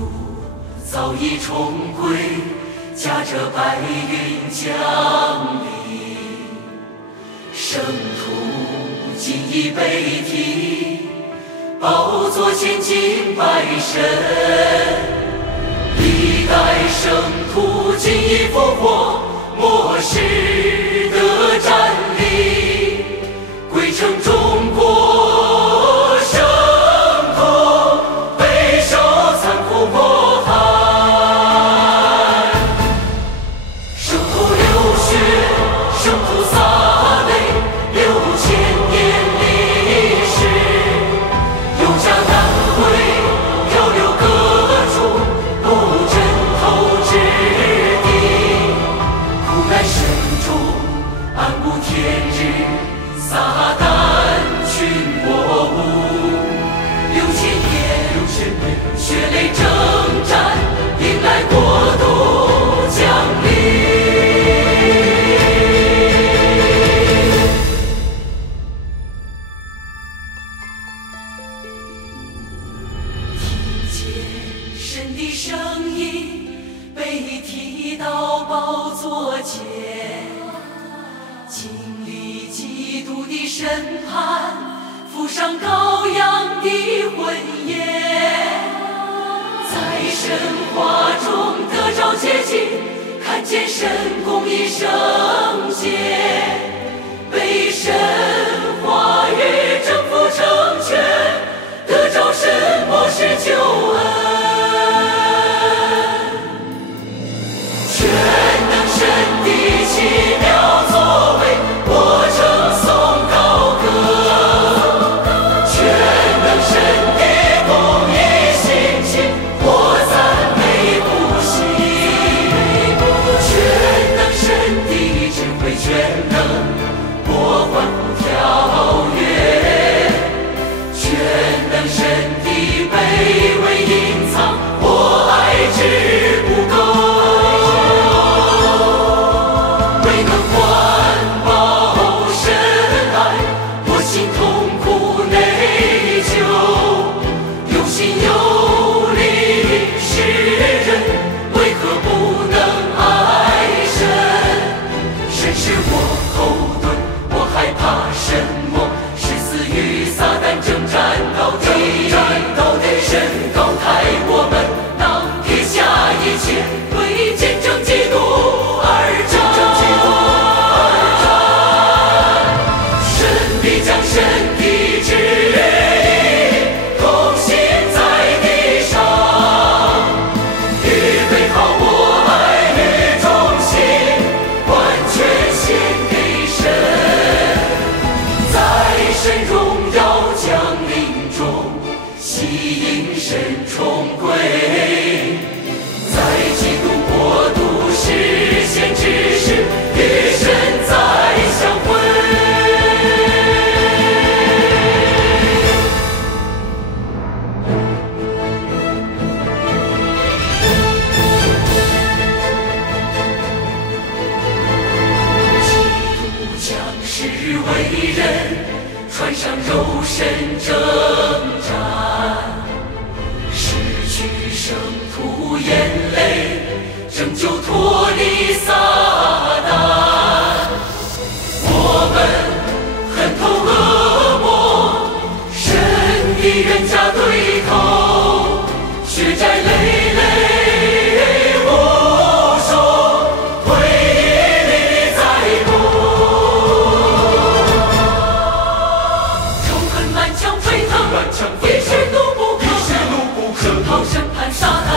主早已重归，驾着白云降临。圣徒今已被提，宝座前敬拜神。历代圣徒今已复活，末世的站立，归程中国圣徒备受残酷迫害。圣徒流血，圣徒洒泪，6000年历史，有家难回，漂流各处，不枕头之地。苦难深处，暗无天日，撒旦群魔物。6000年，血泪征战，迎来国度降临。听见神的声音，被提到宝座前，经历基督的审判，付上羔羊的婚宴，在神话中得着接近，看见神公义圣洁，被神话语征服成全，得着神末世救恩。全能神的奇妙作为，我称颂高歌。全能神的公义心情，我赞美不息。全能神的智慧全能，我欢呼跳跃。全能神的卑微隐藏，我爱之不够。未能环抱神爱，我心痛苦内疚。有心有力是人，为何不能爱神？神是我后盾，我害怕什么？誓死与撒旦征战到底。神高抬我们，当撇下一切，为见证基督而战。神必将神的旨意奉献在地上，预备好我爱与忠心，完全献给神。在神荣耀降临中，吸引神重归，在基督国度实现之时，与神再相会。基督降世为人，穿上肉身征战，失去圣徒眼泪，拯救脱离撒旦。我们恨透恶魔，神的冤家对头，血债累累无数，回忆历在目。仇恨满腔沸腾，一时怒不可，声讨审判撒旦。